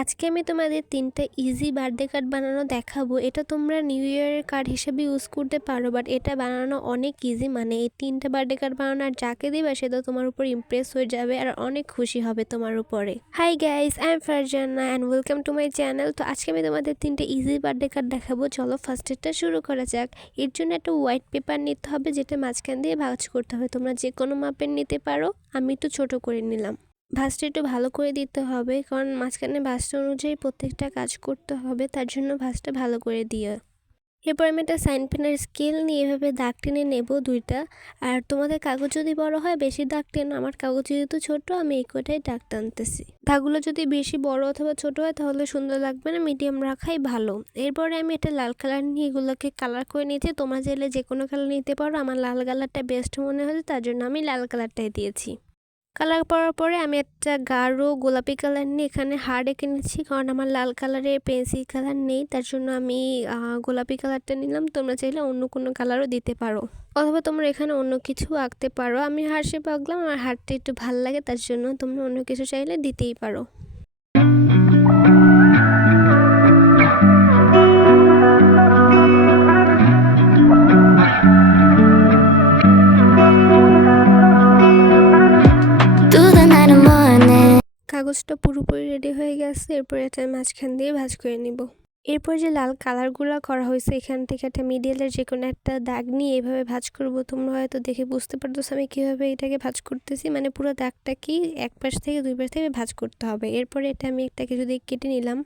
আজকে আমি তোমাদের ৩টা ইজি বার্থডে কার্ড বানানো দেখাবো। এটা তোমরা নিউ ইয়ারের কার্ড হিসেবে ইউজ করতে পারো, বাট এটা বানানো অনেক ইজি। মানে এই ৩টা বার্থডে কার্ড বানানো আর যাকে দিবা সে তো তোমার উপর ইমপ্রেস হয়ে যাবে আর অনেক খুশি হবে তোমার উপরে। Hi guys, I am Farzana and welcome to my channel. তো আজকে আমি তোমাদের ৩টা ইজি বার্থডে কার্ড দেখাবো। চলো ফার্স্টেরটা শুরু করা যাক। এর জন্য একটা হোয়াইট পেপার নিতে হবে, যেটা মাঝখান দিয়ে ভাঁজ করতে হবে। তোমরা যে কোনো মাপের নিতে পারো, আমি একটু ছোট করে নিলাম। ভাঁজটা একটু ভালো করে দিতে হবে, কারণ মাঝখানে ভাঁজটা অনুযায়ী প্রত্যেকটা কাজ করতে হবে, তার জন্য ভাঁজটা ভালো করে দিও। এরপর আমি একটা সাইন পেনের স্কেল নিয়ে এভাবে দাগ টেনে নেব 2টা। আর তোমাদের কাগজ যদি বড় হয় বেশি দাগ টেনো, আমার কাগজ যেহেতু ছোট আমি এই কটাই দাগ টানতেছি। দাগগুলো যদি বেশি বড় অথবা ছোট হয় তাহলে সুন্দর লাগবে না, মিডিয়াম রাখাই ভালো। এরপরে আমি একটা লাল কালার নিয়ে এগুলোকে কালার করে নিয়েছি। তোমরা চাইলে যে কোনো কালার নিতে পারো, আমার লাল কালারটা বেস্ট মনে হয়েছে তার জন্য আমি লাল কালারটাই দিয়েছি। কালার করার পরে আমি একটা গাঢ় গোলাপি কালার নিয়ে এখানে হাড় এঁকে নিচ্ছি, কারণ আমার লাল কালারের পেন্সিল কালার নেই, তার জন্য আমি গোলাপি কালারটা নিলাম। তোমরা চাইলে অন্য কোনো কালারও দিতে পারো, অথবা তোমরা এখানে অন্য কিছু আঁকতে পারো। আমি হাড় শেপ আঁকলাম, আমার হাড়টা একটু ভালো লাগে তার জন্য তোমরা অন্য কিছু চাইলে দিতেই পারো। কাগজটা পুরোপুরি রেডি হয়ে গেছে। এরপর এটা মাঝখান দিয়ে ভাঁজ করে নিব। এরপর যে লাল কালারগুলো করা হয়েছে এখান থেকে একটা মিডিয়ালের যে কোনো একটা দাগ নিয়ে এভাবে ভাঁজ করব। তোমরা হয়তো দেখে বুঝতে পারতেছো আমি কীভাবে এটাকে ভাঁজ করতেছি। মানে পুরো দাগটা কি এক পাশ থেকে দুই পাশ থেকে ভাঁজ করতে হবে। এরপরে এটা আমি একটা কিছু দিয়ে কেটে নিলাম।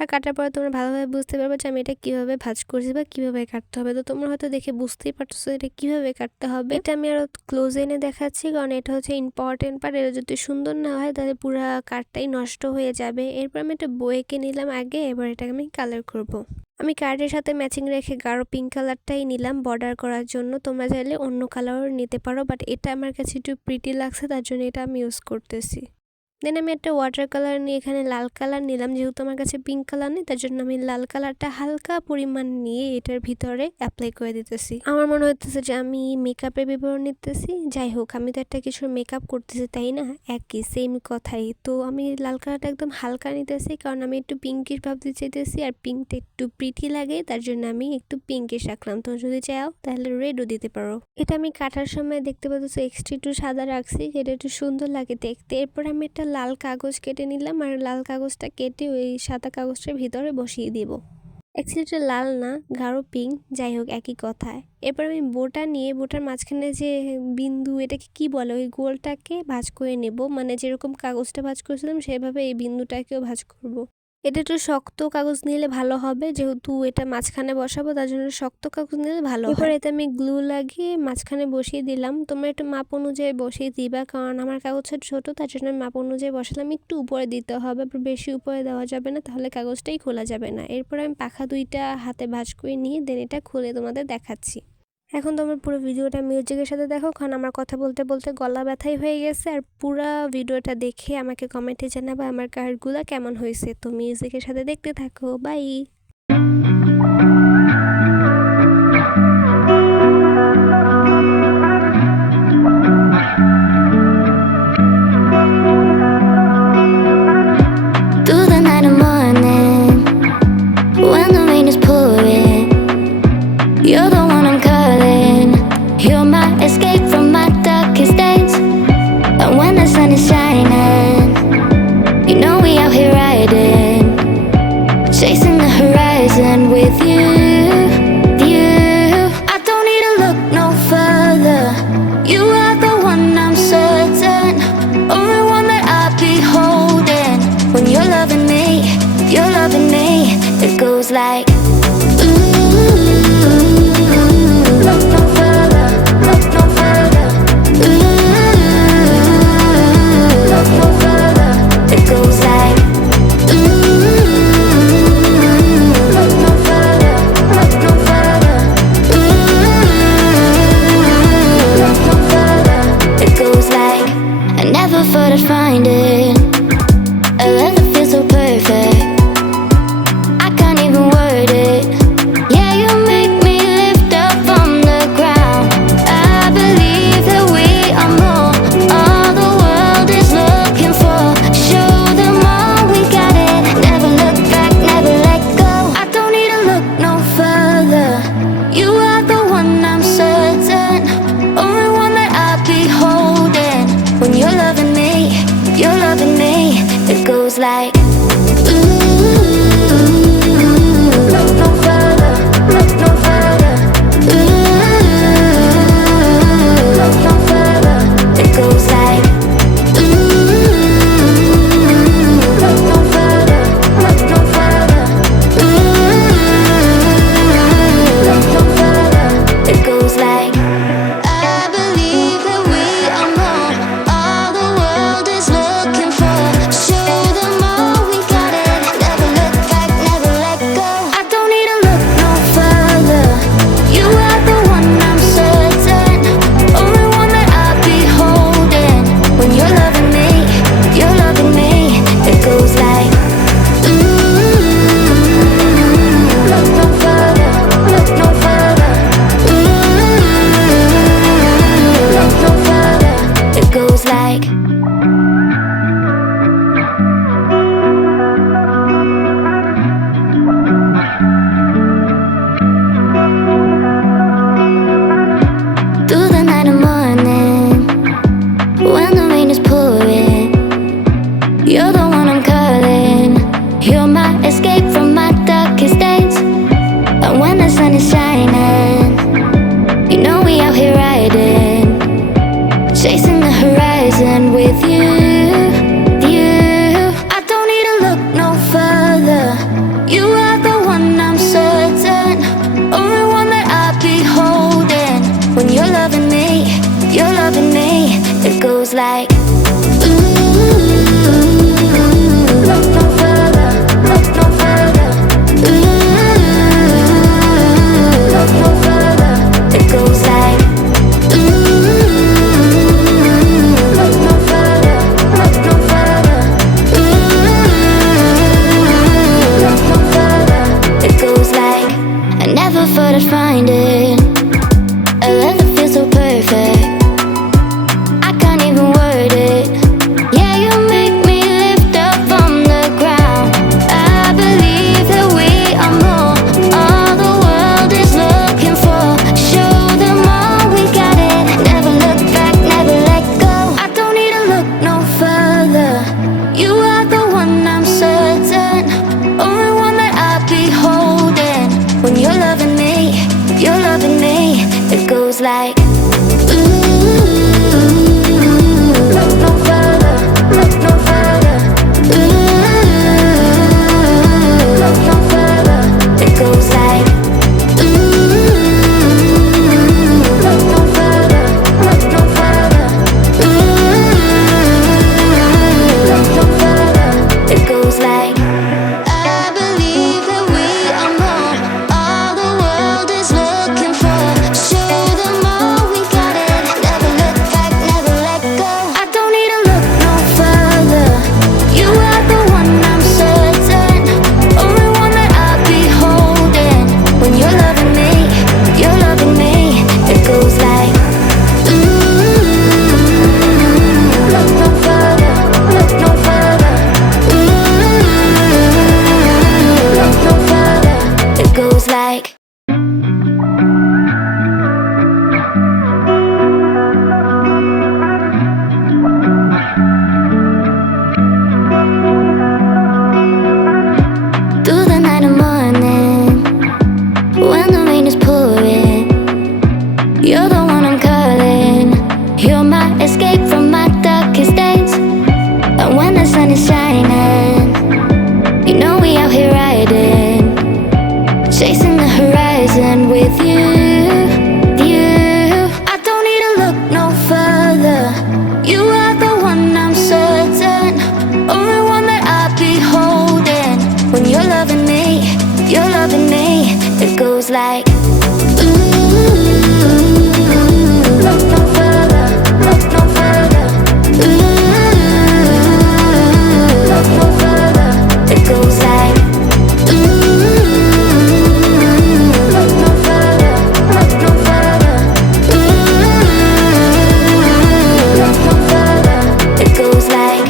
আর কাটার পরে তোমরা ভালোভাবে বুঝতে পারবে যে আমি এটা কীভাবে ভাঁজ করছি বা কীভাবে কাটতে হবে। তো তোমরা হয়তো দেখে বুঝতেই পারছো এটা কীভাবে কাটতে হবে। এটা আমি আরও ক্লোজ এনে দেখাচ্ছি, কারণ এটা হচ্ছে ইম্পর্টেন্ট পার্ট। এটা যদি সুন্দর না হয় তাহলে পুরো কার্ডটাই নষ্ট হয়ে যাবে। এরপর আমি একটা বই এঁকে নিলাম আগে, এবার এটাকে আমি কালার করব। আমি কার্ডের সাথে ম্যাচিং রেখে গাঢ় পিঙ্ক কালারটাই নিলাম বর্ডার করার জন্য। তোমরা চাইলে অন্য কালারও নিতে পারো, বাট এটা আমার কাছে একটু প্রিটি লাগছে তার জন্য এটা আমি ইউজ করতেছি। দেন আমি একটা ওয়াটার কালার নিয়ে এখানে লাল কালার নিলাম। যেহেতু আমার কাছে পিঙ্ক কালার নেই তার জন্য আমি লাল কালারটা হালকা পরিমাণ নিয়ে এটার ভিতরে অ্যাপ্লাই করে দিতেছি। আমার মনে হচ্ছে যে আমি মেকআপের বিবরণ নিতেছি। যাই হোক, আমি তো একটা কিছু মেকআপ করতেছি তাই না, একই সেম কথাই। তো আমি লাল কালারটা একদম হালকা নিতেছি, কারণ আমি একটু পিঙ্কিশ ভাবতে চাইতেছি আর পিঙ্কটা একটু প্রিটি লাগে, তার জন্য আমি একটু পিঙ্কিশ রাখলাম। তো যদি চাও তাহলে রেডও দিতে পারো। এটা আমি কাটার সময় দেখতে পাচ্ছি এক্সট্রা একটু সাদা রাখছি, এটা একটু সুন্দর লাগে দেখতে। এরপর আমি একটা লাল কাগজ কেটে নিলাম, আর লাল কাগজটা কেটে ওই সাদা কাগজটার ভিতরে বসিয়ে দিব। অ্যাকচুয়ালি লাল না, গাঢ় পিঙ্ক, যাই হোক একই কথায়। এরপর আমি বোটা নিয়ে বোটার মাঝখানে যে বিন্দু, এটাকে কি বলে, ওই গোলটাকে ভাঁজ করে নেব। মানে যেরকম কাগজটা ভাঁজ করেছিলাম সেভাবে এই বিন্দুটাকেও ভাঁজ করব। এটা একটু শক্ত কাগজ নিলে ভালো হবে, যেহেতু এটা মাঝখানে বসাবো তার জন্য শক্ত কাগজ নিলে ভালো হয়। এরপর এতে আমি গ্লু লাগিয়ে মাঝখানে বসিয়ে দিলাম। তোমরা একটু মাপ অনুযায়ী বসিয়ে দিবা, কারণ আমার কাগজটা ছোট তার জন্য মাপ অনুযায়ী বসালাম। একটু উপরে দিতে হবে, বেশি উপরে দেওয়া যাবে না, তাহলে কাগজটাই খোলা যাবে না। এরপর আমি পাখা 2টা হাতে ভাঁজ করে নিয়ে দেন এটা খুলে তোমাদের দেখাচ্ছি। এখন তোমরা পুরো ভিডিওটা মিউজিকের সাথে দেখো, কারণ আমার কথা বলতে বলতে গলা ব্যথাই হয়ে গেছে। আর পুরো ভিডিওটা দেখে আমাকে কমেন্টে জানাবে আমার কার্ডগুলো কেমন হয়েছে। তো মিউজিকের সাথে দেখতে থাকো, by. You're the one I'm calling. You're my escape from my darkest days. And when the sun is shining, you know we out here riding, chasing the horizon with you. I don't need to look no further. You are the one I'm certain, only one that I'll be holding. When you're loving me, it goes like look no further, look no further. Look no further. It goes like look no further, look no further. Look no further. It goes like I never thought I'd find it, a love that feels so perfect. I can't even word it. Look no further, look no further. Look no further. It goes like. Look no further, look no further. Look no further. It goes like. I believe that we are more. All the world is looking for. Show them all we got it. Never look back, never let go. I don't need to look no further. You are the one, I'm certain. Only one that I'll be holding. When you're loving me, you're loving me. It goes like. Look no further, look no further. Look no further. It goes like. Through the night and morning, when the rain is pouring, you're the one I'm calling. You're my escape from my darkest days. And when the sun is shining, you know we out here riding, chasing the horizon with you. I don't need to look no further. You are the one, I'm certain. Only one that I'll be holding. When you're loving me, you're loving me. It goes like. Look no further, look no further. Look no further. It goes like. Look no further, look no further. Look no further. It goes like. I never thought I'd find it. A love that feels so perfect. I can't even word it. Yeah, you make me lift up from the ground. I believe that we are more. All the world is looking for. Show them all we got it. Never look back, never let go. I don't need to look no further. You are the one, I'm certain. Only one that I'll be holding. When you're loving me, you're loving me. It goes like. Look no further, look no further. Look no further. It goes like. Look no further, look no further. Look no further. It goes like. I believe that we are more. All the world is looking for. Show them all we got it. Never look back, never let go. I don't need to look no further. You are the one, I'm certain. Only one that I'll be holding. When you're loving me, you're loving me. It goes like. Look no further, look no further. Look no further. It goes like. Through the night and morning, when the rain is pouring, you're the one I'm calling. You're my escape from my darkest days. And when the sun is shining, you know we out here riding, chasing the horizon with you. I don't need to look no further. You are the one, I'm certain. Only one that I'll be holding. When you're loving me, you're loving me. It goes like. Look no further, look no further. Look no further. It goes like. Look no further, look no further. Look no further. It goes like.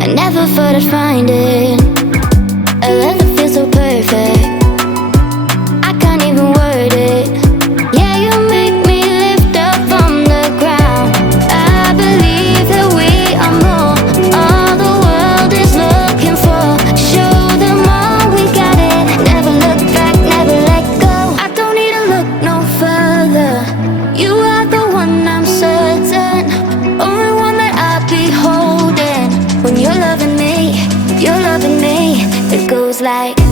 I never thought I'd find it. A love that feels so perfect. I can't even word feels like